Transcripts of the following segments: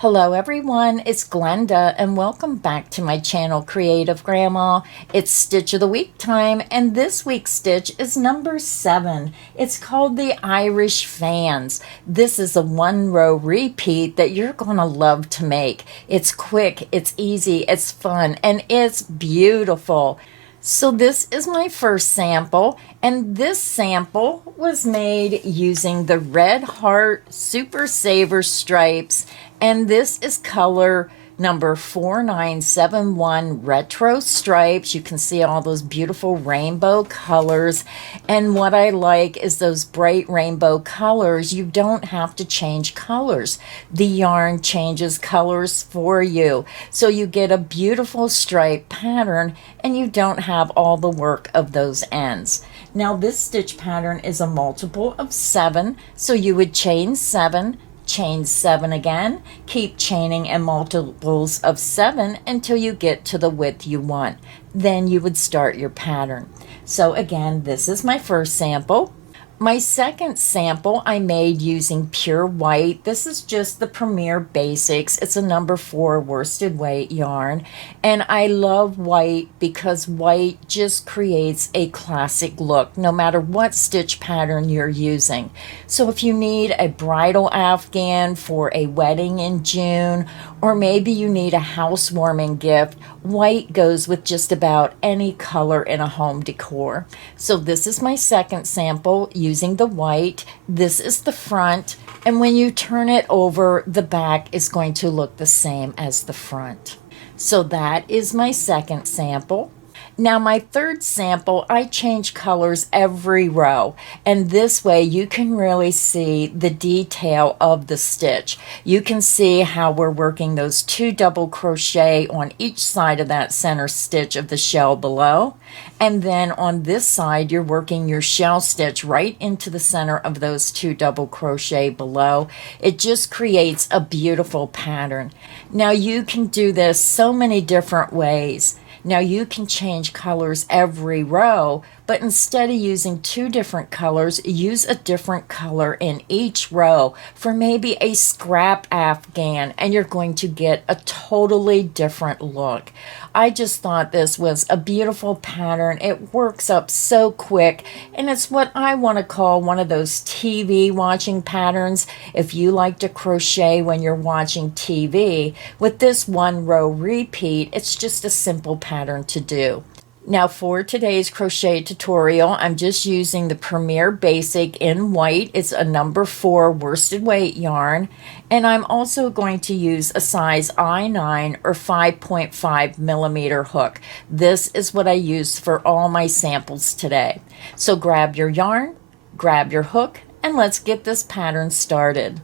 Hello everyone, it's Glenda and welcome back to my channel Creative Grandma. It's Stitch of the Week time and this week's stitch is number 7. It's called the Irish Fans. This is a 1-row repeat that you're going to love to make. It's quick, it's easy, it's fun, and it's beautiful. So this is my first sample, and this sample was made using the Red Heart Super Saver stripes, and this is color number 4971 retro stripes. You can see all those beautiful rainbow colors, and what I like is those bright rainbow colors. You don't have to change colors. The yarn changes colors for you, so you get a beautiful stripe pattern and you don't have all the work of those ends. Now this stitch pattern is a multiple of 7, so you would chain 7, chain 7 again, keep chaining in multiples of 7 until you get to the width you want. Then you would start your pattern. So again, this is my first sample. My second sample I made using pure white. This is just the Premier Basics. It's a number 4 worsted weight yarn. And I love white because white just creates a classic look no matter what stitch pattern you're using. So if you need a bridal afghan for a wedding in June, or maybe you need a housewarming gift, white goes with just about any color in a home decor. So this is my second sample using the white. This is the front, and when you turn it over, the back is going to look the same as the front. So that is my second sample. Now my third sample, I change colors every row, and this way you can really see the detail of the stitch. You can see how we're working those 2 double crochet on each side of that center stitch of the shell below, and then on this side you're working your shell stitch right into the center of those 2 double crochet below. It just creates a beautiful pattern. Now you can do this so many different ways. Now you can change colors every row, but instead of using 2 different colors, use a different color in each row for maybe a scrap afghan, and you're going to get a totally different look. I just thought this was a beautiful pattern. It works up so quick, and it's what I want to call one of those TV watching patterns. If you like to crochet when you're watching TV, with this 1-row repeat, it's just a simple pattern to do. Now for today's crochet tutorial, I'm just using the Premier Basic in white. It's a number 4 worsted weight yarn, and I'm also going to use a size I9 or 5.5 millimeter hook. This is what I use for all my samples today. So grab your yarn, grab your hook, and let's get this pattern started.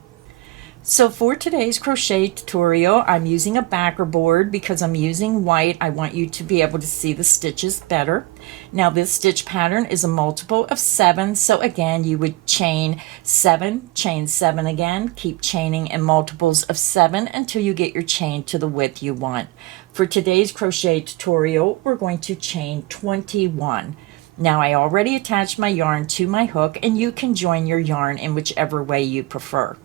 So for today's crochet tutorial, I'm using a backer board because I'm using white. I want you to be able to see the stitches better. Now this stitch pattern is a multiple of 7, so again you would chain 7, chain 7 again, keep chaining in multiples of 7 until you get your chain to the width you want. For today's crochet tutorial, we're going to chain 21. Now I already attached my yarn to my hook, and you can join your yarn in whichever way you prefer.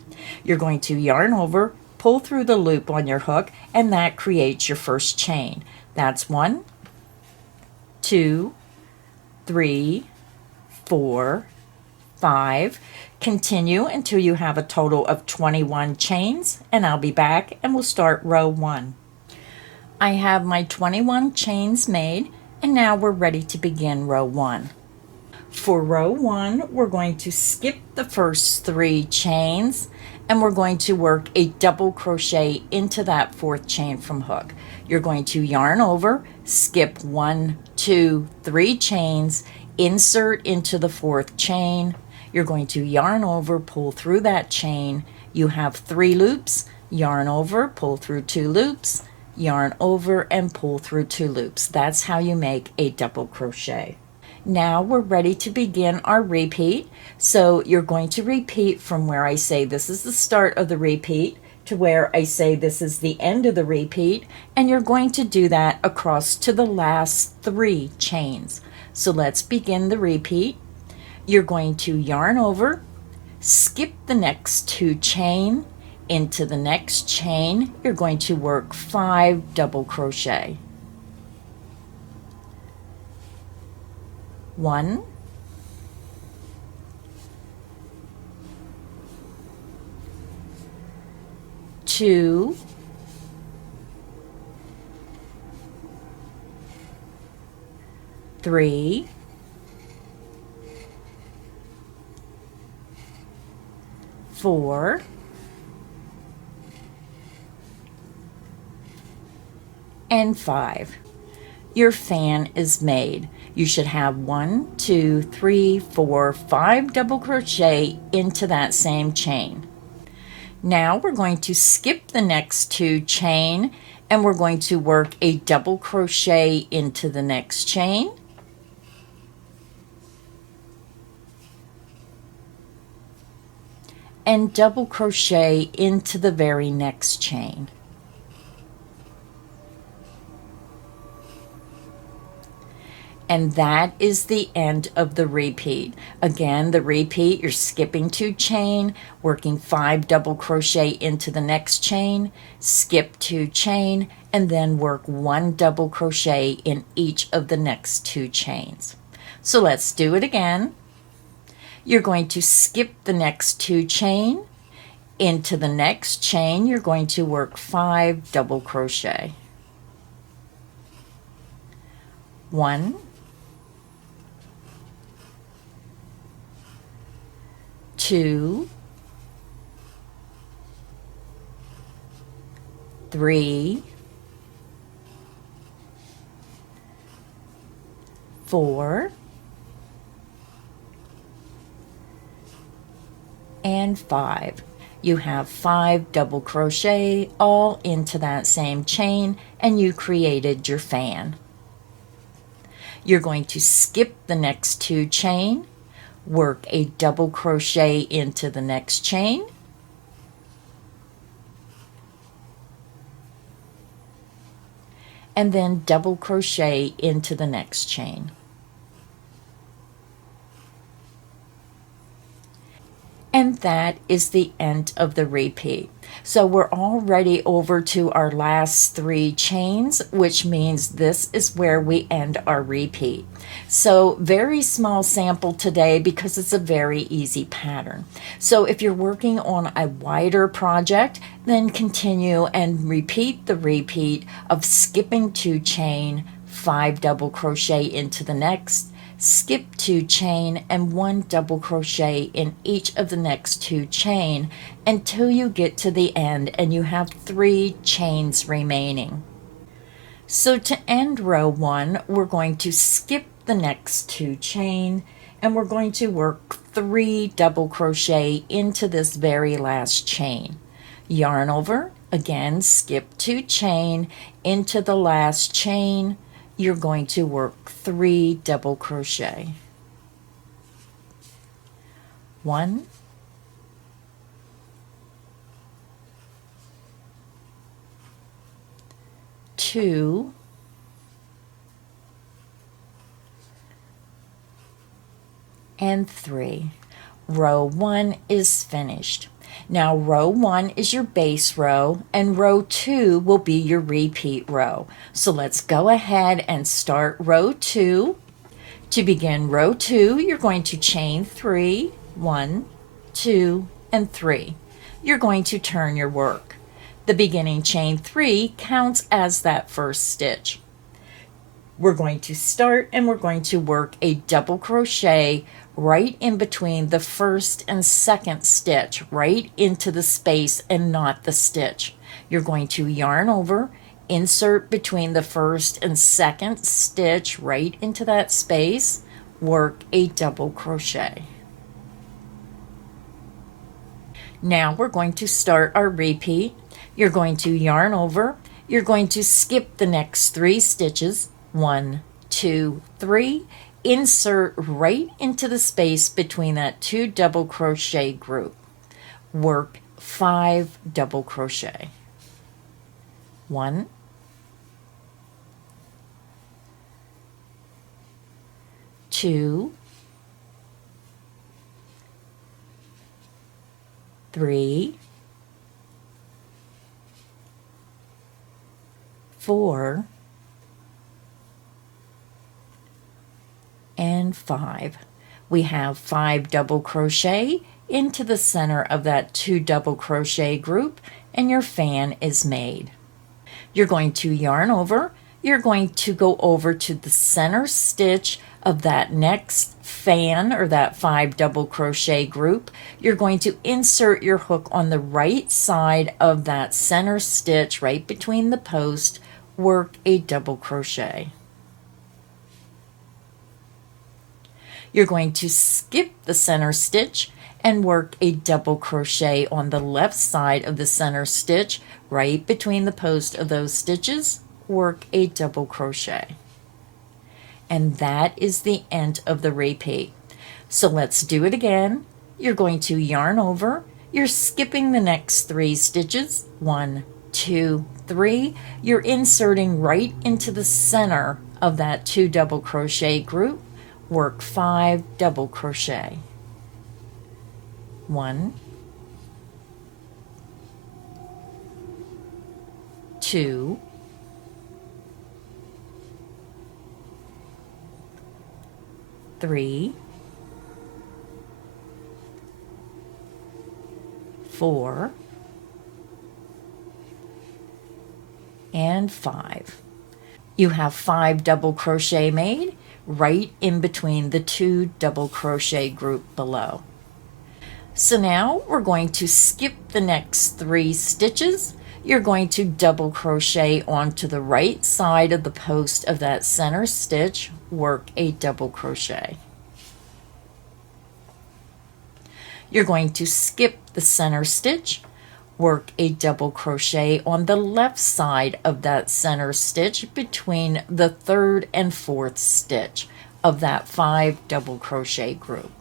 You're going to yarn over, pull through the loop on your hook, and that creates your first chain. That's 1, 2, 3, 4, 5. Continue until you have a total of 21 chains, and I'll be back and we'll start row 1. I have my 21 chains made, and now we're ready to begin row 1. For row 1, we're going to skip the first 3 chains, and we're going to work a double crochet into that 4th chain from hook. You're going to yarn over, skip 1, 2, 3 chains, insert into the 4th chain. You're going to yarn over, pull through that chain. You have 3 loops, yarn over, pull through 2 loops, yarn over, and pull through 2 loops. That's how you make a double crochet. Now we're ready to begin our repeat. So you're going to repeat from where I say this is the start of the repeat to where I say this is the end of the repeat, and you're going to do that across to the last 3 chains. So let's begin the repeat. You're going to yarn over, skip the next 2 chain, Into the next chain, you're going to work 5 double crochet. 1, 2, 3, 4, and 5. Your fan is made. You should have 1, 2, 3, 4, 5 double crochet into that same chain. Now we're going to skip the next 2 chain, and we're going to work a double crochet into the next chain, and double crochet into the very next chain. And that is the end of the repeat. Again, the repeat, you're skipping 2 chain, working 5 double crochet into the next chain, skip 2 chain, and then work 1 double crochet in each of the next 2 chains. So let's do it again. You're going to skip the next 2 chain. Into the next chain, you're going to work 5 double crochet. 1, 2, 3, 4, and 5. You have 5 double crochet all into that same chain, and you created your fan. You're going to skip the next 2 chain, work a double crochet into the next chain, and then double crochet into the next chain. And that is the end of the repeat. So we're already over to our last 3 chains, which means this is where we end our repeat. So very small sample today because it's a very easy pattern. So if you're working on a wider project, then continue and repeat the repeat of skipping 2 chain, 5 double crochet into the next, skip 2 chain, and 1 double crochet in each of the next 2 chain until you get to the end and you have 3 chains remaining. So to end row 1, we're going to skip the next 2 chain, and we're going to work 3 double crochet into this very last chain. Yarn over, again skip 2 chain into the last chain. You're going to work 3 double crochet. 1, 2, and 3. Row 1 is finished. Now row 1 is your base row, and row 2 will be your repeat row. So let's go ahead and start row 2. To begin row 2, you're going to chain 3, 1, 2, and 3. You're going to turn your work. The beginning chain 3 counts as that first stitch. We're going to start and we're going to work a double crochet right in between the first and second stitch, right into the space and not the stitch. You're going to yarn over, insert between the first and second stitch right into that space, work a double crochet. Now we're going to start our repeat. You're going to yarn over, you're going to skip the next 3 stitches, 1, 2, 3, insert right into the space between that 2 double crochet group. Work 5 double crochet. 1, 2, 3, 4, and 5. We have 5 double crochet into the center of that 2 double crochet group, and your fan is made. You're going to yarn over. You're going to go over to the center stitch of that next fan or that 5 double crochet group. You're going to insert your hook on the right side of that center stitch right between the post. Work a double crochet. You're going to skip the center stitch and work a double crochet on the left side of the center stitch right between the post of those stitches. Work a double crochet. And that is the end of the repeat. So let's do it again. You're going to yarn over. You're skipping the next 3 stitches. 1, 2, 3. You're inserting right into the center of that 2 double crochet group. Work 5 double crochet. 1, 2, 3, 4, and 5. You have 5 double crochet made right in between the 2 double crochet group below. So now we're going to skip the next 3 stitches. You're going to double crochet onto the right side of the post of that center stitch. Work a double crochet. You're going to skip the center stitch, work a double crochet on the left side of that center stitch between the 3rd and 4th stitch of that 5 double crochet group.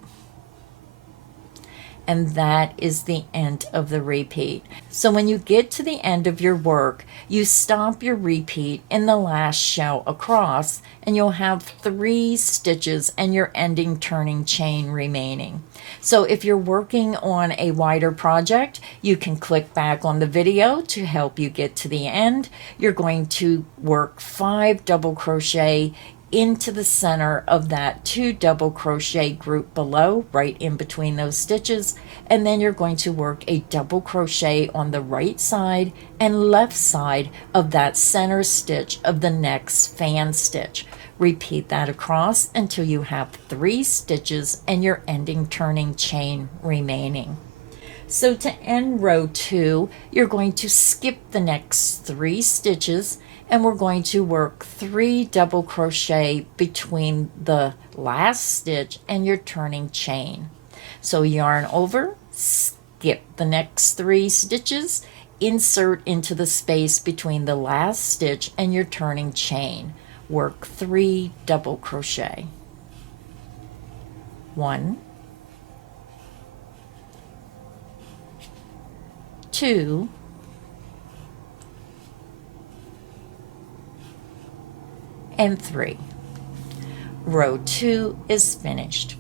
And that is the end of the repeat. So when you get to the end of your work, you stop your repeat in the last shell across, and you'll have 3 stitches and your ending turning chain remaining. So if you're working on a wider project, you can click back on the video to help you get to the end. You're going to work 5 double crochet into the center of that 2 double crochet group below, right in between those stitches, and then you're going to work a double crochet on the right side and left side of that center stitch of the next fan stitch. Repeat that across until you have 3 stitches and your ending turning chain remaining. So to end row 2, you're going to skip the next 3 stitches, and we're going to work 3 double crochet between the last stitch and your turning chain. So yarn over, skip the next 3 stitches, insert into the space between the last stitch and your turning chain. Work 3 double crochet. 1, 2, and 3. Row 2 is finished.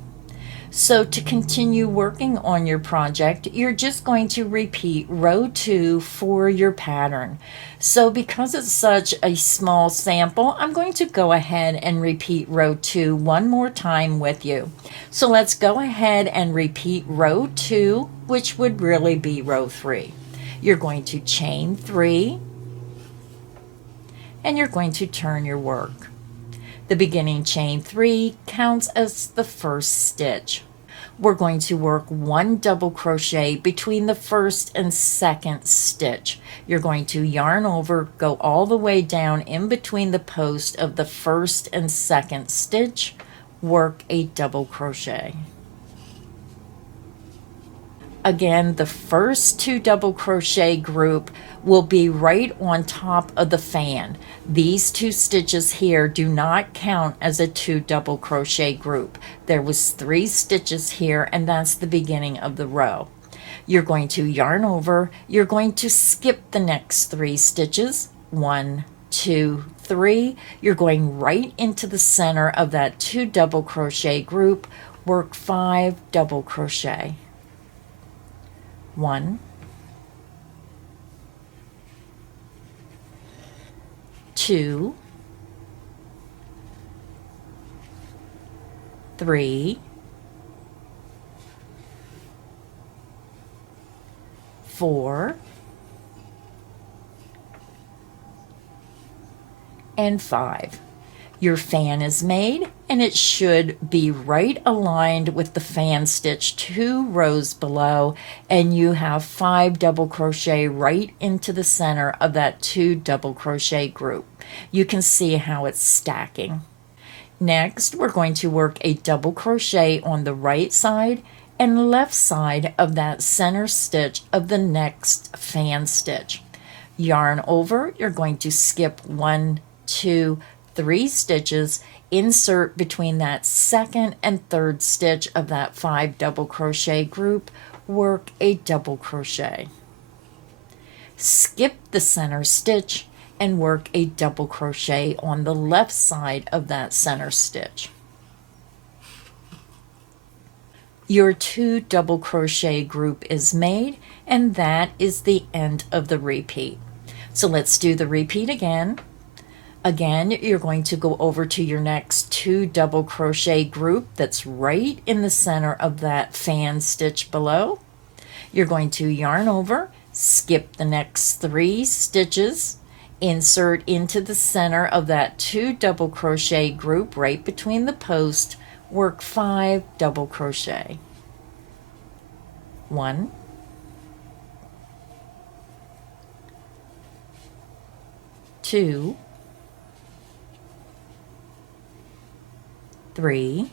So to continue working on your project, you're just going to repeat row 2 for your pattern. So because it's such a small sample, I'm going to go ahead and repeat row 2 one more time with you. So let's go ahead and repeat row 2, which would really be row 3. You're going to chain 3, and you're going to turn your work. The beginning chain 3 counts as the first stitch. We're going to work 1 double crochet between the first and second stitch. You're going to yarn over, go all the way down in between the post of the first and second stitch, work a double crochet. Again, the first 2 double crochet group will be right on top of the fan. These 2 stitches here do not count as a 2 double crochet group. There was 3 stitches here, and that's the beginning of the row. You're going to yarn over, you're going to skip the next 3 stitches, 1, 2, 3. You're going right into the center of that 2 double crochet group, work 5 double crochet. 1, 2, 3, 4, and 5. Your fan is made, and it should be right aligned with the fan stitch 2 rows below, and you have 5 double crochet right into the center of that 2 double crochet group. You can see how it's stacking. Next, we're going to work a double crochet on the right side and left side of that center stitch of the next fan stitch. Yarn over, you're going to skip 1, 2, 3 stitches, insert between that second and third stitch of that 5 double crochet group, work a double crochet. Skip the center stitch and work a double crochet on the left side of that center stitch. Your 2 double crochet group is made, and that is the end of the repeat. So let's do the repeat again. Again, you're going to go over to your next 2 double crochet group that's right in the center of that fan stitch below. You're going to yarn over, skip the next 3 stitches, insert into the center of that 2 double crochet group right between the post, work 5 double crochet. 1, 2, 3,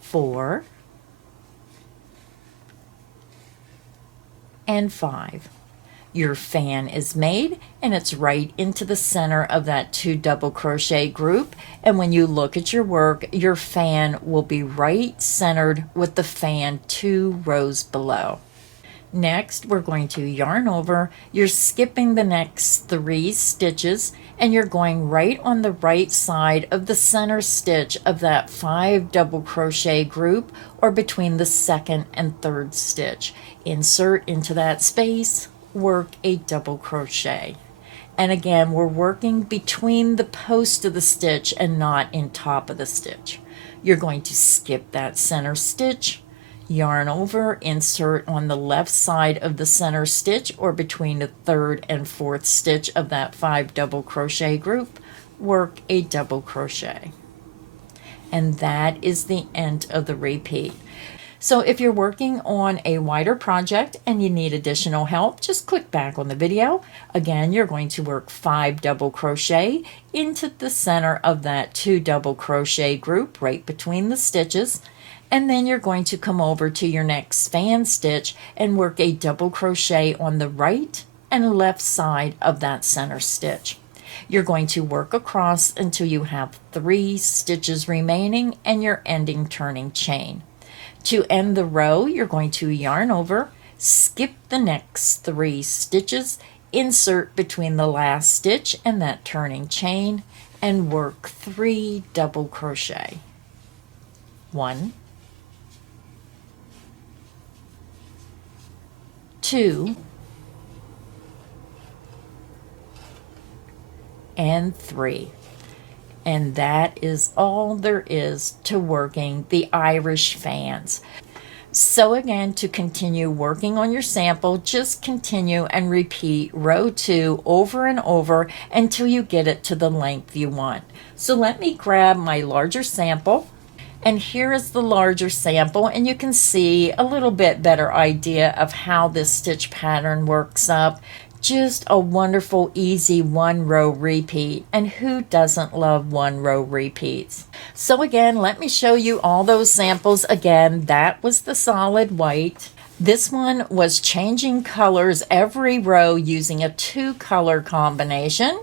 4, and 5. Your fan is made, and it's right into the center of that 2 double crochet group, and when you look at your work, your fan will be right centered with the fan 2 rows below. Next, we're going to yarn over. You're skipping the next 3 stitches, and you're going right on the right side of the center stitch of that 5 double crochet group, or between the second and third stitch. Insert into that space, work a double crochet. And again, we're working between the post of the stitch and not in top of the stitch. You're going to skip that center stitch, yarn over, insert on the left side of the center stitch or between the third and fourth stitch of that 5 double crochet group, work a double crochet. And that is the end of the repeat. So if you're working on a wider project and you need additional help, just click back on the video. Again, you're going to work 5 double crochet into the center of that 2 double crochet group right between the stitches. And then you're going to come over to your next fan stitch and work a double crochet on the right and left side of that center stitch. You're going to work across until you have 3 stitches remaining and your ending turning chain. To end the row, you're going to yarn over, skip the next 3 stitches, insert between the last stitch and that turning chain, and work 3 double crochet. 1, 2, and 3. And that is all there is to working the Irish fans. So again, to continue working on your sample, just continue and repeat row 2 over and over until you get it to the length you want. So let me grab my larger sample. And here is the larger sample, and you can see a little bit better idea of how this stitch pattern works up. Just a wonderful, easy 1-row repeat, and who doesn't love 1-row repeats? So again, let me show you all those samples again. That was the solid white. This one was changing colors every row using a 2-color combination.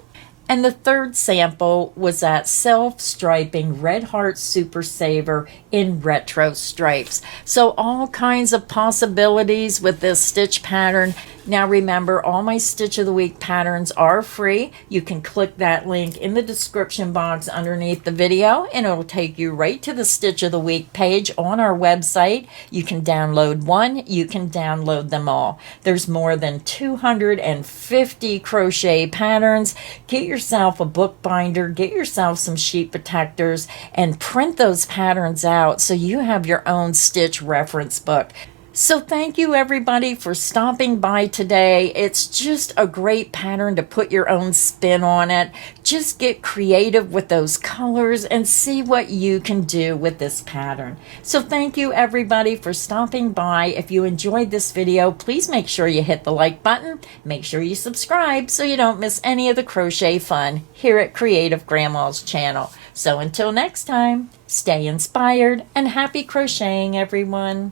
And the third sample was that self-striping Red Heart Super Saver in retro stripes. So all kinds of possibilities with this stitch pattern. Now remember, all my Stitch of the Week patterns are free. You can click that link in the description box underneath the video and it'll take you right to the Stitch of the Week page on our website. You can download one, you can download them all. There's more than 250 crochet patterns. Get yourself a bookbinder, get yourself some sheet protectors, and print those patterns out so you have your own stitch reference book. So thank you everybody for stopping by today. It's just a great pattern to put your own spin on it. Just get creative with those colors and see what you can do with this pattern. So thank you everybody for stopping by. If you enjoyed this video, please make sure you hit the like button. Make sure you subscribe so you don't miss any of the crochet fun here at Creative Grandma's channel. So until next time, stay inspired and happy crocheting everyone.